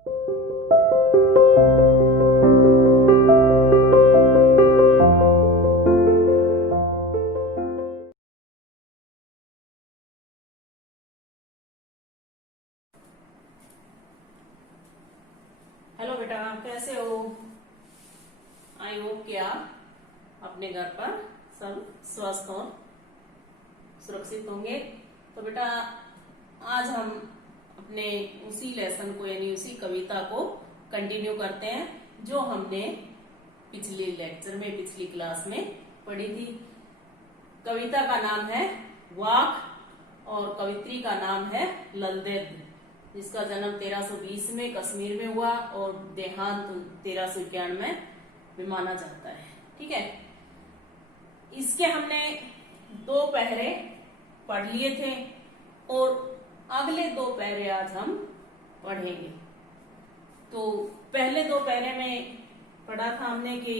Hello बेटा, कैसे हो? आई होप कि आप अपने घर पर सब स्वस्थ और सुरक्षित होंगे। तो बेटा, आज हम अपने उसी लेसन को यानी उसी कविता को कंटिन्यू करते हैं जो हमने पिछले लेक्चर में, पिछली क्लास में पढ़ी थी। कविता का नाम है वाक और कवित्री का नाम है ललदेद, जिसका जन्म 1320 में कश्मीर में हुआ और देहांत 1391 में माना जाता है। ठीक है, इसके हमने 2 पहरे पढ़ लिए थे और अगले 2 पहरे आज हम पढ़ेंगे। तो पहले 2 पहरे में पढ़ा था हमने कि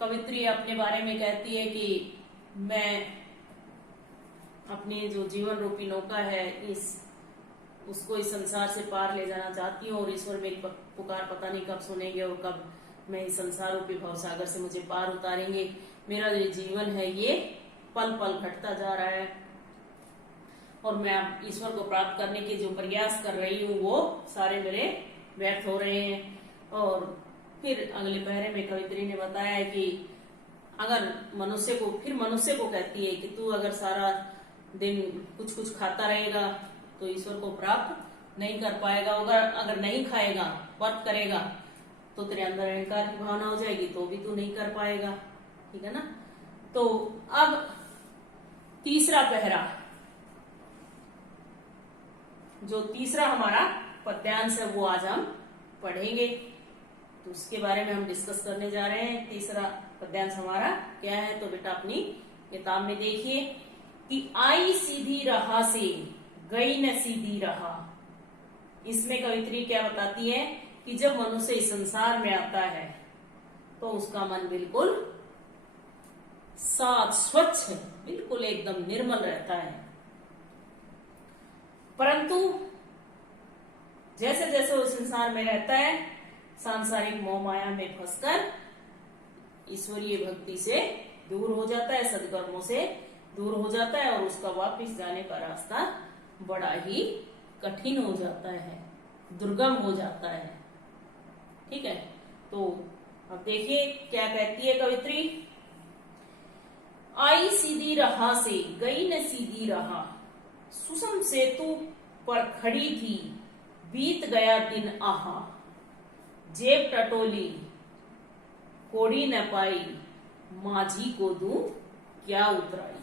कवित्री अपने बारे में कहती है कि मैं अपनी जो जीवन रूपी नौका है उसको इस संसार से पार ले जाना चाहती हूँ और ईश्वर मेरी पुकार पता नहीं कब सुनेंगे और कब मैं इस संसार रूपी भवसागर से मुझे पार उतारेंगे। मेरा जो जीवन है ये पल पल घटता जा रहा है और मैं अब ईश्वर को प्राप्त करने के जो प्रयास कर रही हूँ वो सारे मेरे व्यर्थ हो रहे हैं। और फिर अगले पहरे में कवित्री ने बताया है कि अगर मनुष्य को कहती है कि तू अगर सारा दिन कुछ कुछ खाता रहेगा तो ईश्वर को प्राप्त नहीं कर पाएगा। अगर नहीं खाएगा, व्रत करेगा तो तेरे अंदर अहंकार की भावना हो जाएगी तो भी तू नहीं कर पाएगा। ठीक है ना। तो अब तीसरा पहरा, जो तीसरा हमारा पद्यांश है वो आज हम पढ़ेंगे, तो उसके बारे में हम डिस्कस करने जा रहे हैं। तीसरा पद्यांश हमारा क्या है? तो बेटा अपनी किताब में देखिए कि आई सीधी राह से गई न सीधी राह। इसमें कवित्री क्या बताती है कि जब मनुष्य इस संसार में आता है तो उसका मन बिल्कुल साफ स्वच्छ, बिल्कुल एकदम निर्मल रहता है, परंतु जैसे जैसे वो संसार में रहता है सांसारिक मोह माया में फंसकर ईश्वरीय भक्ति से दूर हो जाता है, सदकर्मों से दूर हो जाता है और उसका वापिस जाने का रास्ता बड़ा ही कठिन हो जाता है, दुर्गम हो जाता है। ठीक है, तो अब देखिए क्या कहती है कवित्री। आई सीधी राह से गई न सीधी राह, सुषम सेतु पर खड़ी थी बीत गया दिन आहा, जेब टटोली कोड़ी न पाई माझी को दूं क्या उतराई।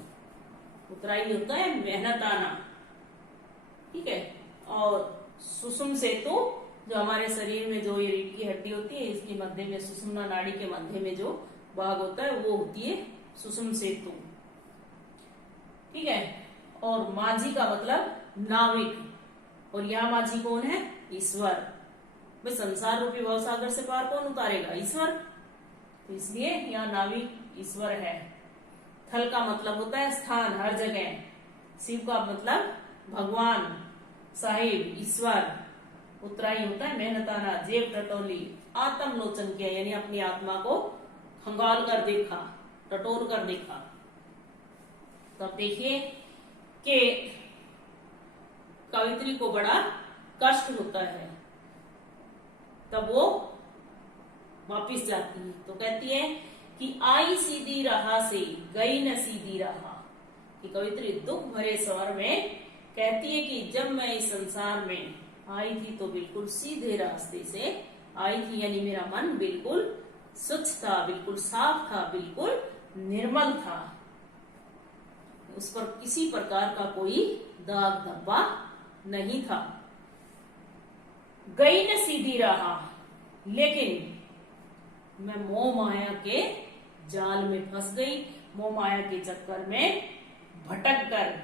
उतराई होता है मेहनत आना। ठीक है, और सुषुम सेतु जो हमारे शरीर में जो ये रीढ़ की हड्डी होती है इसके मध्य में सुषुम्ना नाड़ी के मध्य में जो भाग होता है वो होती है सुषुम सेतु। ठीक है, और माझी का मतलब नाविक, और यहाँ माझी कौन है? ईश्वर। भाई संसार रूपी भवसागर से पार कौन उतारेगा? ईश्वर। तो इसलिए यहाँ नाविक ईश्वर है। थल का मतलब होता है स्थान, हर जगह। शिव का मतलब भगवान, साहिब, ईश्वर। उतराई होता है मेहनताना। जेब टटोली, आत्म लोचन किया यानी अपनी आत्मा को खंगाल कर देखा, टटोर कर देखा। तब देखिए कि कवित्री को बड़ा कष्ट होता है, तब वो वापिस जाती है तो कहती है कि आई सीधी राह से गई न सीधी राह। कि कवित्री दुख भरे स्वर में कहती है कि जब मैं इस संसार में आई थी तो बिल्कुल सीधे रास्ते से आई थी, यानी मेरा मन बिल्कुल स्वच्छ था, बिल्कुल साफ था, बिल्कुल निर्मल था, उस पर किसी प्रकार का कोई दाग धब्बा नहीं था। गई न सीधी राह, लेकिन मैं मोह माया के जाल में फंस गई, मोह माया के चक्कर में भटक कर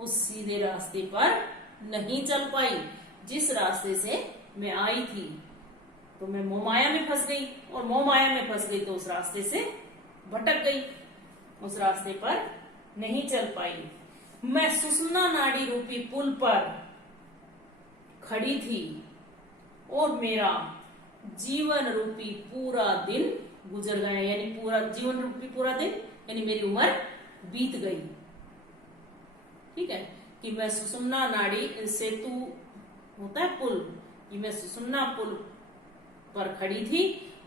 उस सीधे रास्ते पर नहीं चल पाई। जिस रास्ते से मैं आई थी तो मैं मोह माया में फंस गई, और मोह माया में फंस गई तो उस रास्ते से भटक गई, उस रास्ते पर नहीं चल पाई। मैं सुषुम्ना नाड़ी रूपी पुल पर खड़ी थी और मेरा जीवन रूपी पूरा दिन गुजर गया, यानी पूरा जीवन रूपी पूरा दिन यानी मेरी उम्र बीत गई। ठीक है, कि मैं सुषुम्ना नाड़ी सेतु होता है पुल, कि मैं सुषुम्ना पुल पर खड़ी थी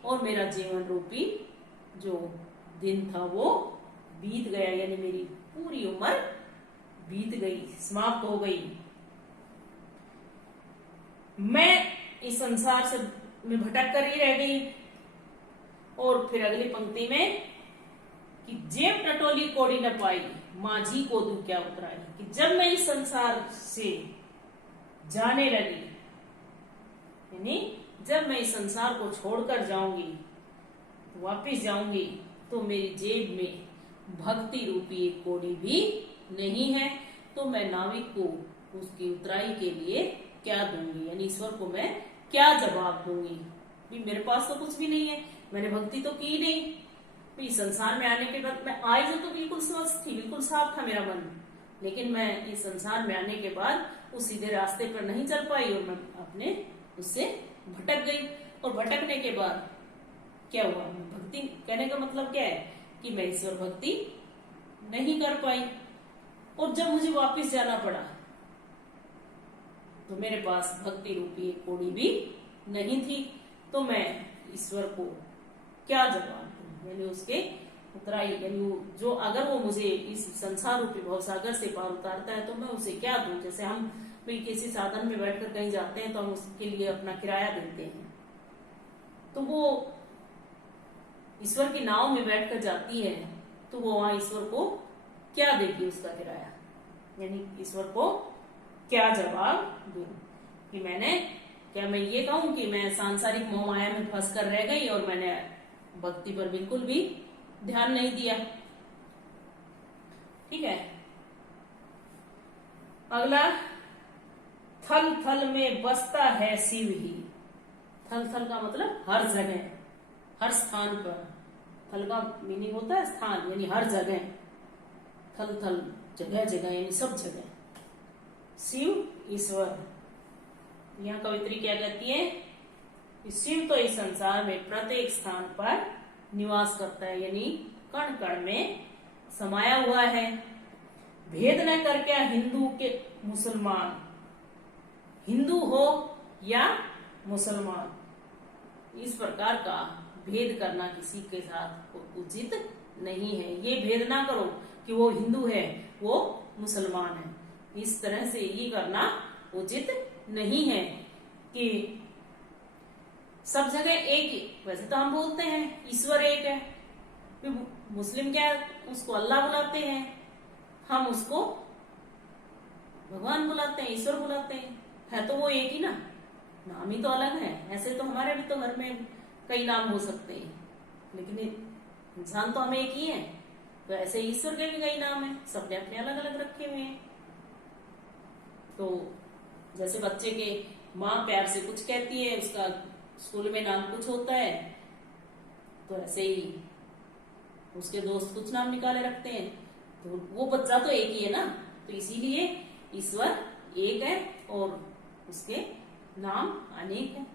और मेरा जीवन रूपी जो दिन था वो बीत गया, यानी मेरी पूरी उम्र बीत गई, समाप्त हो गई। मैं इस संसार से मैं भटक कर ही रह गई। और फिर अगली पंक्ति में कि जेब टटोली कोड़ी न पाई, माझी को दू क्या उतराई, कि जब मैं इस संसार से जाने लगी, यानी जब मैं इस संसार को छोड़कर जाऊंगी, वापिस जाऊंगी, तो मेरी जेब में भक्ति रूपी एक कोड़ी भी नहीं है, तो मैं नाविक को उसकी उतराई के लिए क्या दूंगी, यानी ईश्वर को मैं क्या जवाब दूंगी। मेरे पास तो कुछ भी नहीं है, मैंने भक्ति तो की नहीं। इस संसार में आने के बाद मैं आई तो बिल्कुल स्वस्थ थी, बिल्कुल साफ था मेरा मन, लेकिन मैं इस संसार में आने के बाद उस सीधे रास्ते पर नहीं चल पाई और मैं अपने उससे भटक गई। और भटकने के बाद क्या हुआ, भक्ति कहने का मतलब क्या है कि मैं ईश्वर भक्ति नहीं कर पाई। और जब मुझे वापस जाना पड़ा तो मेरे पास भक्ति रूपी एक कोड़ी भी नहीं थी, तो मैं ईश्वर को क्या जवाब दूं, यानी उसके उतराई, यानी जो अगर वो मुझे इस संसार रूपी भवसागर से पार उतारता है तो मैं उसे क्या दूं। जैसे हम भी किसी साधन में बैठकर कहीं जाते हैं तो हम उसके लिए अपना किराया देते हैं, तो वो ईश्वर की नाव में बैठकर जाती है तो वो वहां ईश्वर को क्या देगी उसका किराया, यानी ईश्वर को क्या जवाब दूं। कि क्या मैं ये कहूं कि मैं सांसारिक मोह माया में फंस कर रह गई और मैंने भक्ति पर बिल्कुल भी ध्यान नहीं दिया। ठीक है, अगला, थल थल में बसता है शिव ही। थल थल का मतलब हर जगह, हर स्थान पर। थल का मीनिंग होता है स्थान, यानी हर जगह। थल थल जगह जगह, यानी सब जगह। शिव ईश्वर, यहाँ कवित्री क्या कहती है कि शिव तो इस संसार में प्रत्येक स्थान पर निवास करता है, यानी कण कण में समाया हुआ है। भेद न करके हिंदू के मुसलमान, हिंदू हो या मुसलमान, इस प्रकार का भेद करना किसी के साथ उचित नहीं है। ये भेद ना करो कि वो हिंदू है वो मुसलमान है, इस तरह से ये करना उचित नहीं है। कि सब जगह एक ही, वैसे तो हम बोलते हैं ईश्वर एक है, मुस्लिम क्या उसको अल्लाह बुलाते हैं, हम उसको भगवान बुलाते हैं, ईश्वर बुलाते हैं, है तो वो एक ही ना, नाम ही तो अलग है। ऐसे तो हमारे भी तो घर में कई नाम हो सकते हैं, लेकिन इंसान तो हमें एक ही है, तो ऐसे ईश्वर के भी कई नाम है, सबने अपने अलग अलग रखे हुए हैं। तो जैसे बच्चे के माँ प्यार से कुछ कहती है, उसका स्कूल में नाम कुछ होता है, तो ऐसे ही उसके दोस्त कुछ नाम निकाले रखते हैं, तो वो बच्चा तो एक ही है ना, तो इसीलिए ईश्वर एक है और उसके नाम अनेक है।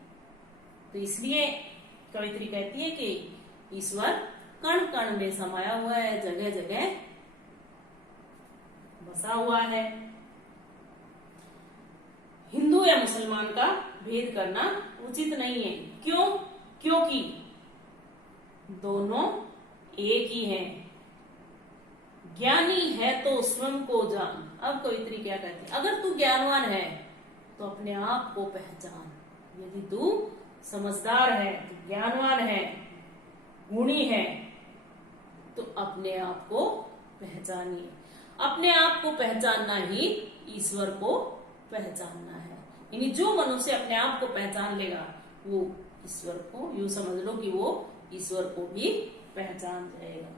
तो इसलिए कवित्री कहती है कि ईश्वर कण कण में समाया हुआ है, जगह जगह बसा हुआ है। हिंदू या मुसलमान का भेद करना उचित नहीं है। क्यों? क्योंकि दोनों एक ही हैं। ज्ञानी है तो स्वयं को जान। अब कवित्री क्या कहती है, अगर तू ज्ञानवान है तो अपने आप को पहचान। यदि तू समझदार है, तो ज्ञानवान है, गुणी है, तो अपने आप को पहचानिए। अपने आप को पहचानना ही ईश्वर को पहचानना है। यानी जो मनुष्य अपने आप को पहचान लेगा वो ईश्वर को, यूं समझ लो कि वो ईश्वर को भी पहचान जाएगा।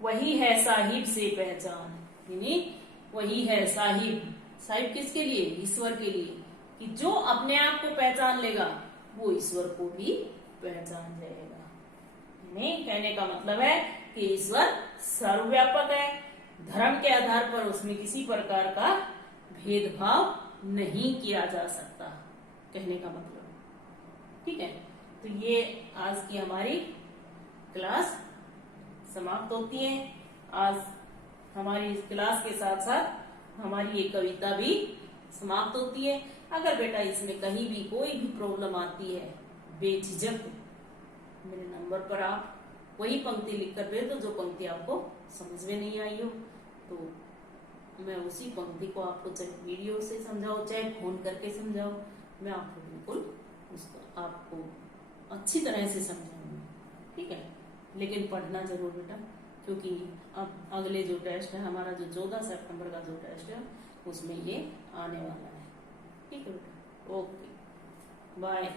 वही है साहिब से पहचान, यानी वही है साहिब। साहिब किसके लिए? ईश्वर के लिए, कि जो अपने आप को पहचान लेगा वो ईश्वर को भी पहचान जाएगा। यानी कहने का मतलब है कि ईश्वर सर्वव्यापक है, धर्म के आधार पर उसमें किसी प्रकार का भेदभाव नहीं किया जा सकता, कहने का मतलब। ठीक है, तो ये आज की हमारी क्लास समाप्त होती है। आज हमारी इस क्लास के साथ साथ हमारी ये कविता भी समाप्त होती है। अगर बेटा इसमें कहीं भी कोई भी प्रॉब्लम आती है, बेझिझक मेरे नंबर पर आप वही पंक्ति लिख कर भेज दो जो पंक्ति आपको समझ में नहीं आई हो, तो मैं उसी पंक्ति को आपको चाहे वीडियो से समझाओ चाहे फोन करके समझाओ, मैं आपको बिल्कुल उसको आपको अच्छी तरह से समझाऊंगी। ठीक है, लेकिन पढ़ना जरूर बेटा, क्योंकि अब अगले जो टेस्ट है हमारा, जो 14 सितंबर का जो टेस्ट है उसमें ये आने वाला है। ठीक है बेटा, ओके, बाय।